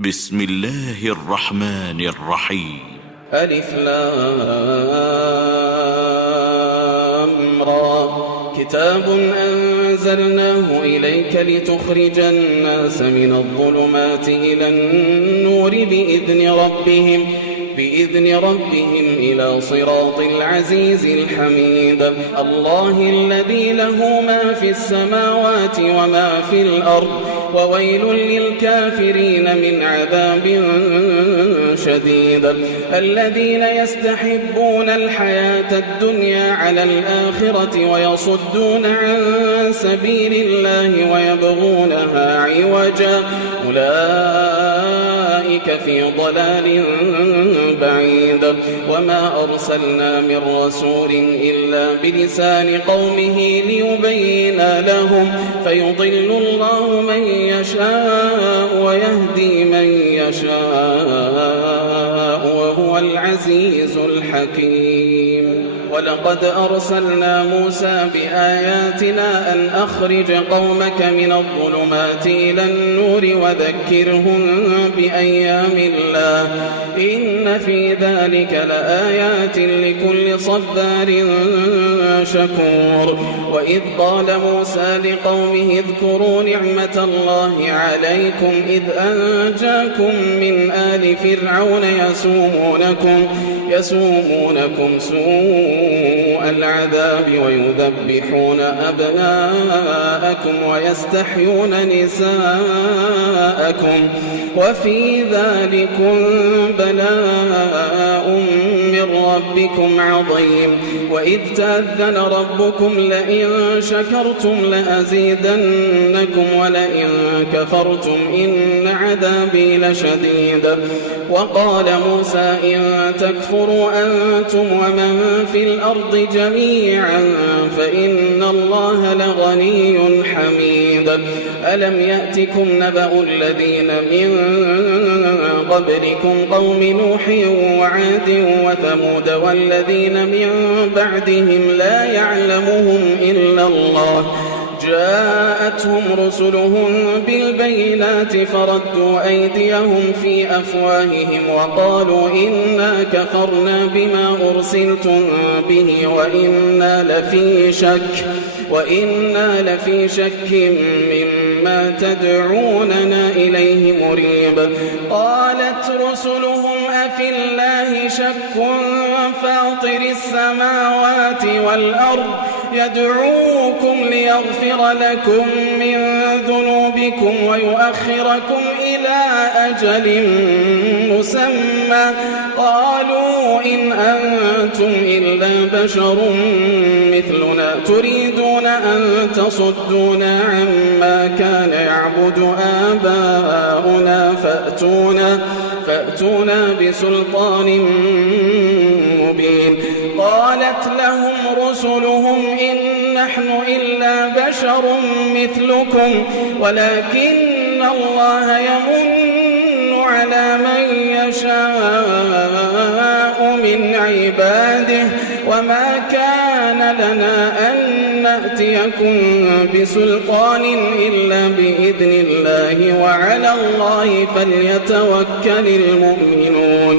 بسم الله الرحمن الرحيم. ألف لام را. كتاب أنزلناه إليك لتخرج الناس من الظلمات إلى النور بإذن ربهم إلى صراط العزيز الحميد. الله الذي له ما في السماوات وما في الأرض، وويل للكافرين من عذاب شديد. الذين يستحبون الحياة الدنيا على الآخرة ويصدون عن سبيل الله ويبغونها عوجا، أولئك في ضلال بعيد. وما أرسلنا من رسول إلا بلسان قومه ليبين لهم، فيضل الله من يشاء ويهدي من يشاء وهو العزيز الحكيم. ولقد أرسلنا موسى بآياتنا أن أخرج قومك من الظلمات إلى النور وذكرهم بأيام الله، إن في ذلك لآيات لكل صبار شكور. وإذ قال موسى لقومه اذكروا نعمة الله عليكم إذ أنجاكم من آل فرعون يسومونكم سوء العذاب ويذبحون أبناءكم ويستحيون نساءكم، وفي ذلكم بلاء من ربكم عظيم. وإذ تأذن ربكم لئن شكرتم لأزيدنكم ولئن كفرتم إن عذابي لشديد. وقال موسى إن تكفروا أنتم ومن في الأرض جميعا فإن الله لغني حميد. ألم يأتكم نبأ الذين من قبلكم قوم نوح وعاد وثمود والذين من بعدهم لا يعلمهم إلا الله، جاءتهم رسلهم بالبينات فردوا أيديهم في أفواههم وقالوا إنا كفرنا بما أرسلتم به وإنا لفي شك مما تدعوننا إليه مريب. قالت رسلهم أفي الله شك فاطر السماوات والأرض يدعوكم ليغفر لكم من ذنوبكم ويؤخركم إلى أجل مسمى، قالوا إن أنتم إلا بشر مثلنا تريدون أن تصدونا عما كان يعبد آباؤنا فأتونا بسلطان مبين. قالت لهم رسلهم إن نحن إلا بشر مثلكم ولكن الله يمن على من يشاء من عباده، وما كان لنا أن نأتيكم بسلطان إلا بإذن الله وعلى الله فليتوكل المؤمنون.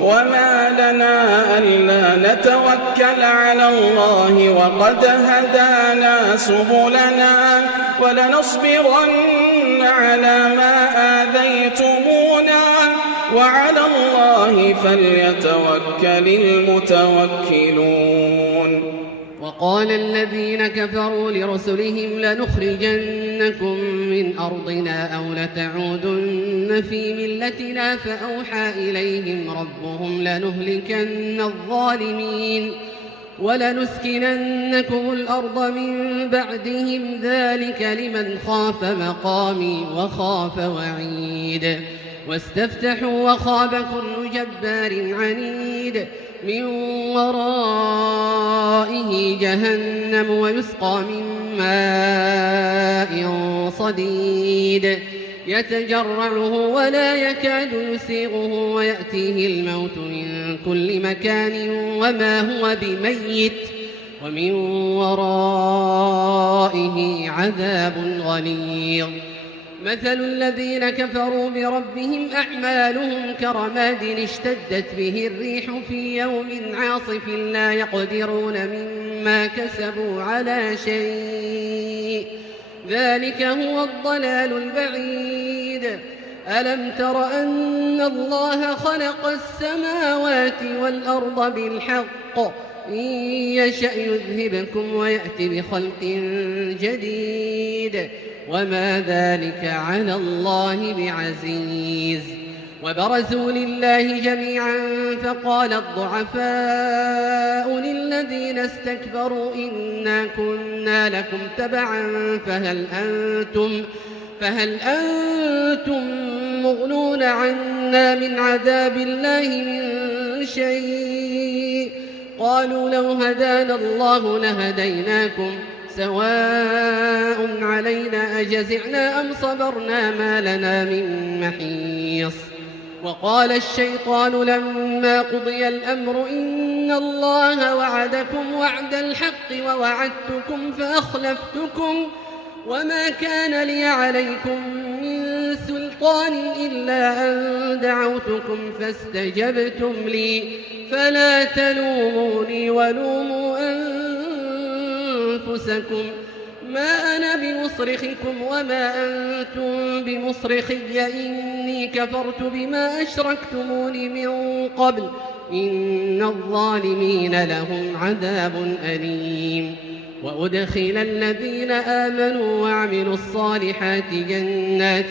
وما لنا ألا نتوكل على الله وقد هدانا سبلنا ولنصبرن على ما آذيتمونا وعلى الله فليتوكل المتوكلون. وقال الذين كفروا لرسلهم لنخرجنكم من أرضنا أو لتعودن في ملتنا، فأوحى إليهم ربهم لنهلكن الظالمين ولنسكننكم الأرض من بعدهم، ذلك لمن خاف مقامي وخاف وعيد. واستفتحوا وخاب كل جبار عنيد، من ورائه جهنم ويسقى من ماء صديد يتجرعه ولا يكاد يسيغه ويأتيه الموت من كل مكان وما هو بميت ومن ورائه عذاب غليظ. مثل الذين كفروا بربهم أعمالهم كرماد اشتدت به الريح في يوم عاصف لا يقدرون مما كسبوا على شيء ذلك هو الضلال البعيد ألم تر أن الله خلق السماوات والأرض بالحق إن يشأ يذهبكم ويأتي بخلق جديد وما ذلك على الله بعزيز وبرزوا لله جميعا فقال الضعفاء للذين استكبروا إنا كنا لكم تبعا فهل أنتم مغنون عنا من عذاب الله من شيء قالوا لو هدانا الله لهديناكم سواء علينا أجزعنا أم صبرنا ما لنا من محيص وقال الشيطان لما قضي الأمر إن الله وعدكم وعد الحق ووعدتكم فأخلفتكم وما كان لي عليكم من سلطان إلا أن دعوتكم فاستجبتم لي فلا تلوموني ولوموا أنفسكم ما أنا بمصرخكم وما أنتم بمصرخي إني كفرت بما أشركتمون من قبل إن الظالمين لهم عذاب أليم وأدخل الذين آمنوا وعملوا الصالحات جنات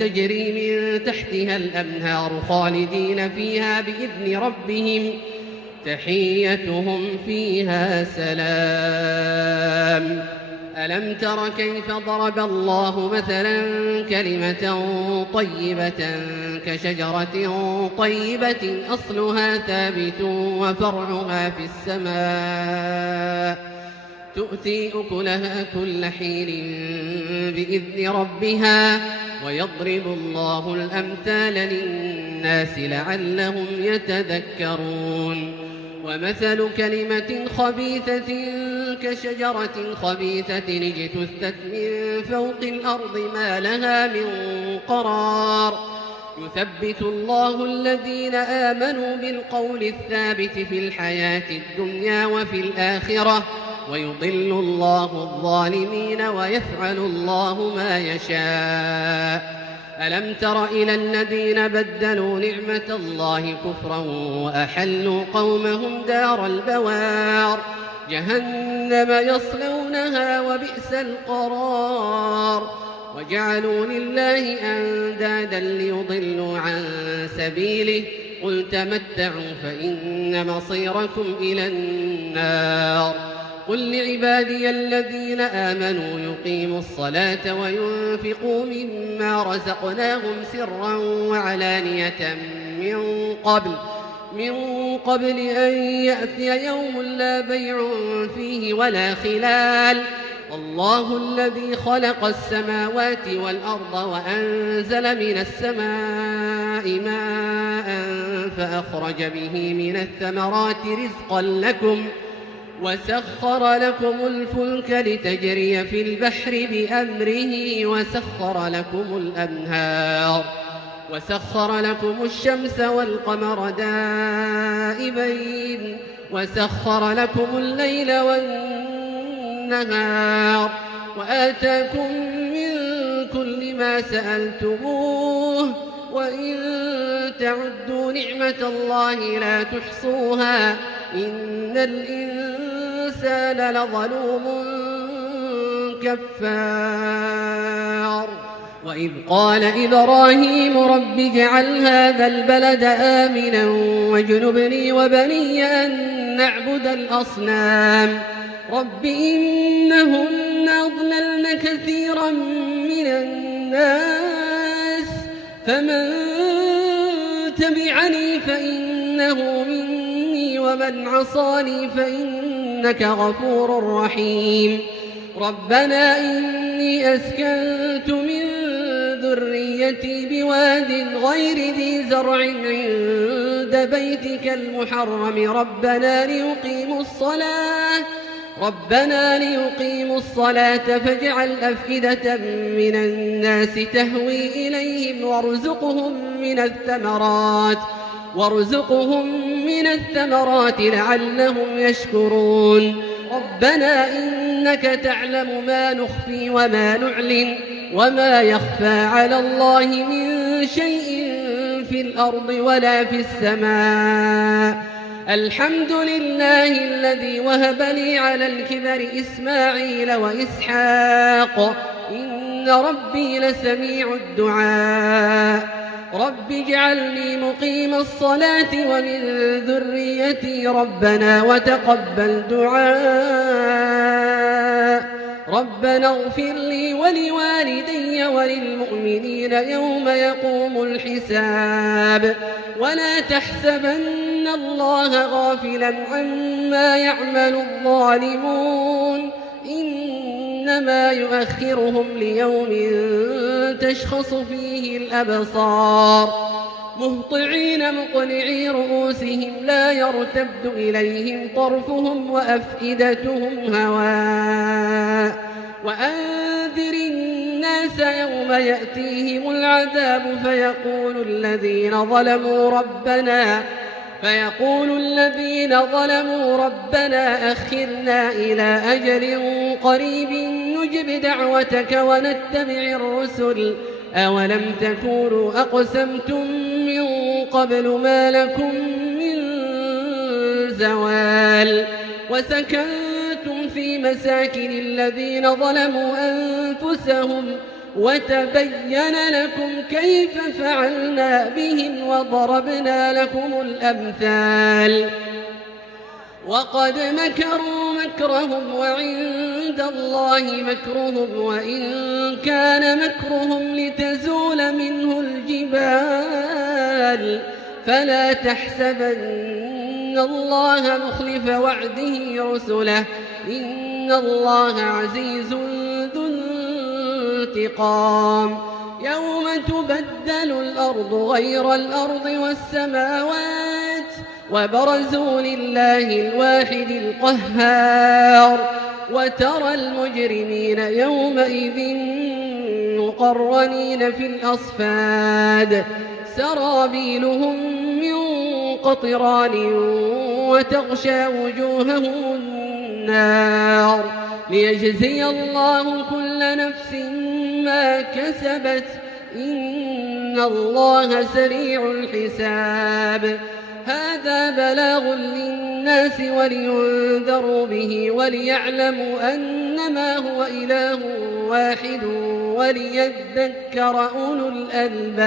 تجري من تحتها الأنهار خالدين فيها بإذن ربهم تحيتهم فيها سلام ألم تر كيف ضرب الله مثلا كلمة طيبة كشجرة طيبة أصلها ثابت وفرعها في السماء تؤتي أكلها كل حين بإذن ربها ويضرب الله الأمثال للناس لعلهم يتذكرون ومثل كلمة خبيثة كشجرة خبيثة اجتثت من فوق الأرض ما لها من قرار يثبت الله الذين آمنوا بالقول الثابت في الحياة الدنيا وفي الآخرة ويضل الله الظالمين ويفعل الله ما يشاء ألم تر إلى الذين بدلوا نعمة الله كفرا وأحلوا قومهم دار البوار جهنم يصلونها وبئس القرار وجعلوا لله أندادا ليضلوا عن سبيله قل تمتعوا فإن مصيركم إلى النار قل لعبادي الذين آمنوا يقيموا الصلاة وينفقوا مما رزقناهم سرا وعلانية من قبل أن يأتي يوم لا بيع فيه ولا خلال الله الذي خلق السماوات والأرض وأنزل من السماء ماء فأخرج به من الثمرات رزقا لكم وسخر لكم الفلك لتجري في البحر بأمره وسخر لكم الأنهار وسخر لكم الشمس والقمر دائبين وسخر لكم الليل والنهار وآتاكم من كل ما سألتموه وإن تعدوا نعمة الله لا تحصوها إن الإنسان لظلوم كفار وإذ قال إبراهيم رب اجعل هذا البلد آمنا واجنبني وبني أن نعبد الأصنام رب إنهن أضللن كثيرا من الناس فمن تبعني فإنه مني ومن عصاني فإنك غفور رحيم ربنا إني أسكنت من ذريتي بواد غير ذي زرع عند بيتك المحرم ربنا ربنا ليقيموا الصلاة فاجعل أفئدة من الناس تهوي إليهم وارزقهم من الثمرات لعلهم يشكرون ربنا إنك تعلم ما نخفي وما نعلن وما يخفى على الله من شيء في الأرض ولا في السماء الحمد لله الذي وهب لي على الكبر إسماعيل وإسحاق إن ربي لسميع الدعاء رب اجعلني مقيم الصلاة ومن ذريتي ربنا وتقبل دعاء ربنا اغفر لي ولوالدي وللمؤمنين يوم يقوم الحساب ولا تحسبن الله غافلا عما يعمل الظالمون إنما يؤخرهم ليوم تشخص فيه الأبصار مهطعين مقنعي رؤوسهم لا يرتد إليهم طرفهم وأفئدتهم هواء وأنذر الناس يوم يأتيهم العذاب فيقول الذين ظلموا ربنا أخرنا إلى أجل قريب نجب دعوتك ونتبع الرسل أولم تكونوا أقسمتم من قبل ما لكم من زوال وسكنتم في مساكن الذين ظلموا أنفسهم وتبين لكم كيف فعلنا بهم وضربنا لكم الأمثال وقد مكروا مكرهم وعند الله مكرهم وإن كان مكرهم لتزول منه الجبال فلا تحسبن الله مخلف وعده رسله إن الله عزيز ذو انتقام يوم تبدل الأرض غير الأرض والسماوات وبرزوا لله الواحد القهار وترى المجرمين يومئذ مقرنين في الأصفاد سرابيلهم من قطران وتغشى وجوههم النار ليجزي الله كل نفس ما كسبت إن الله سريع الحساب هذا بلاغ للناس ولينذروا به وليعلموا أنما هو إله واحد وليذكر أولو الألباب